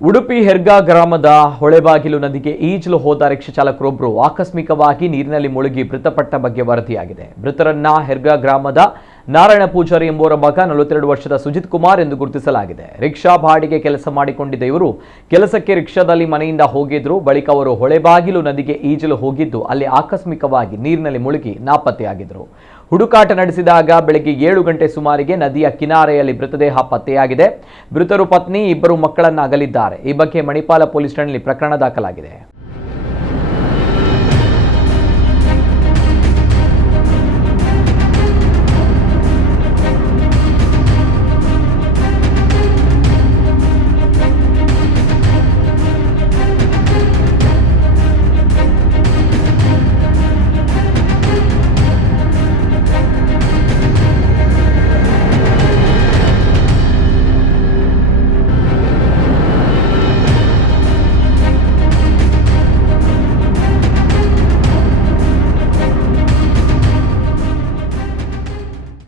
ಉಡುಪಿ ಹೆರ್ಗಾ ಗ್ರಾಮದ ಹೊಳೆಬಾಗಿಲು ನದಿಗೆ ಈಜಲು ಹೋದ ರಿಕ್ಷಾ ಚಾಲಕರೊಬ್ಬರು ಆಕಸ್ಮಿಕವಾಗಿ ನೀರಿನಲ್ಲಿ ಮುಳುಗಿ ಮೃತಪಟ್ಟ ಬಗ್ಗೆ ವರದಿಯಾಗಿದೆ. ಮೃತರನ್ನ ಹೆರ್ಗಾ ಗ್ರಾಮದ ನಾರಾಯಣ ಪೂಜಾರಿ ಎಂಬುವರ ಮಗ 42 ವರ್ಷದ ಸುಜಿತ್ ಕುಮಾರ್ ಎಂದು ಗುರುತಿಸಲಾಗಿದೆ. ರಿಕ್ಷಾ ಬಾಡಿಗೆ ಕೆಲಸ ಮಾಡಿಕೊಂಡಿದ್ದ ಇವರು ಕೆಲಸಕ್ಕೆ ರಿಕ್ಷಾದಲ್ಲಿ ಮನೆಯಿಂದ ಹೋಗಿದ್ರು. ಬಳಿಕ ಅವರು ಹೊಳೆಬಾಗಿಲು ನದಿಗೆ ಈಜಲು ಹೋಗಿದ್ದು ಅಲ್ಲಿ ಆಕಸ್ಮಿಕವಾಗಿ ನೀರಿನಲ್ಲಿ ಮುಳುಗಿ ನಾಪತ್ತೆಯಾಗಿದ್ದರು. ಹುಡುಕಾಟ ನಡೆಸಿದಾಗ ಬೆಳಗ್ಗೆ 7 ಗಂಟೆ ಸುಮಾರಿಗೆ ನದಿಯ ಕಿನಾರೆಯಲ್ಲಿ ಮೃತದೇಹ ಪತ್ತೆಯಾಗಿದೆ. ಮೃತರು ಪತ್ನಿ, 2 ಮಕ್ಕಳನ್ನು ಅಗಲಿದ್ದಾರೆ. ಈ ಬಗ್ಗೆ ಮಣಿಪಾಲ ಪೊಲೀಸ್ ಠಾಣೆಯಲ್ಲಿ ಪ್ರಕರಣ ದಾಖಲಾಗಿದೆ.